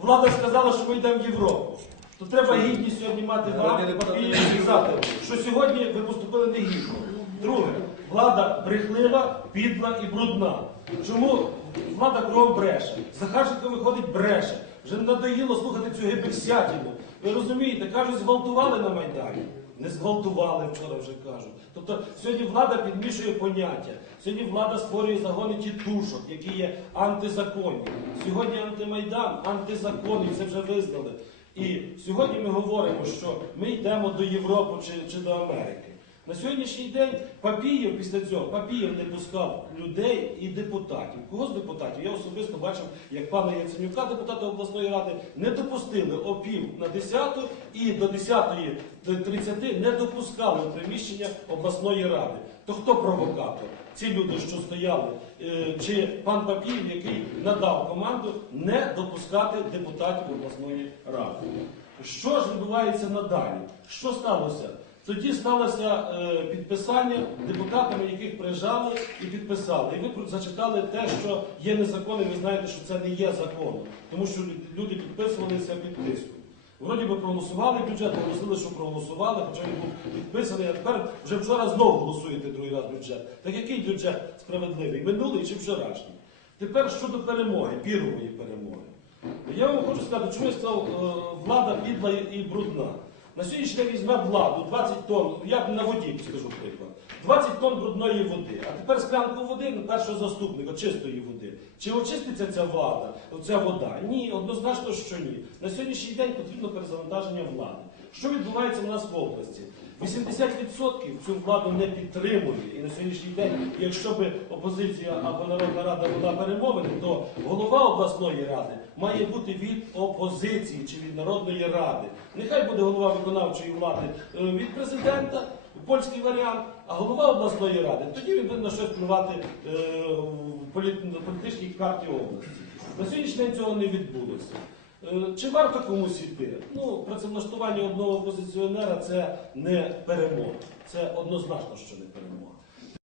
Влада сказала, що ми йдемо в Європу. То треба гідність сьогодні мати вам і не сказати, що сьогодні ви поступили негідно. Друге, влада брехлива, підла і брудна. Чому влада кругом бреше? Захарченко виходить бреше. Вже надоїло слухати цю гибельсятину. Ви розумієте, кажуть, зґвалтували на Майдані. Не зґвалтували вчора вже кажуть. Тобто сьогодні влада підмішує поняття. Сьогодні влада створює загони тітушок, які є антизаконні. Сьогодні антимайдан, антизаконний, це вже визнали. І сьогодні ми говоримо, що ми йдемо до Європи чи, чи до Америки. На сьогоднішній день Папієв після цього Папієв не пускав людей і депутатів. Кого з депутатів? Я особисто бачив, як пана Яценюка, депутата обласної ради, не допустили о пів на 10 і до 10.30 не допускали приміщення обласної ради. То хто провокатор? Ці люди, що стояли, Е, чи пан Папієв, який надав команду не допускати депутатів обласної ради. Що ж відбувається надалі? Що сталося? Тоді сталося е, підписання депутатами, яких прижали і підписали. І ви зачитали те, що є незаконним, ви знаєте, що це не є законом, тому що люди підписувалися підпискою. Вроді би проголосували бюджет, оголосили, що проголосували, хоча він був підписаний, а тепер вже вчора знову голосуєте другий раз бюджет. Так який бюджет справедливий? Минулий чи вчорашній? Тепер щодо перемоги, пірової перемоги. Я вам хочу сказати, чому я сказав, е, влада підла і брудна. На сьогоднішній день візьме владу 20 тонн, я б на воді скажу приклад, 20 тонн брудної води, а тепер склянку води на першого заступника, чистої води. Чи очиститься ця влада, ця вода? Ні, однозначно, що ні. На сьогоднішній день потрібно перезавантаження влади. Що відбувається в нас в області? 80% цю владу не підтримує. І на сьогоднішній день, якщо б опозиція або Народна Рада вела перемовини, то голова обласної ради має бути від опозиції чи від Народної Ради. Нехай буде голова виконавчої влади е, від президента, польський варіант, а голова обласної ради. Тоді він буде на щось впливати е, в політичній карті області. На сьогоднішній день цього не відбулося. Е, Чи варто комусь йти? Ну, працевлаштування одного опозиціонера це не перемога. Це однозначно, що не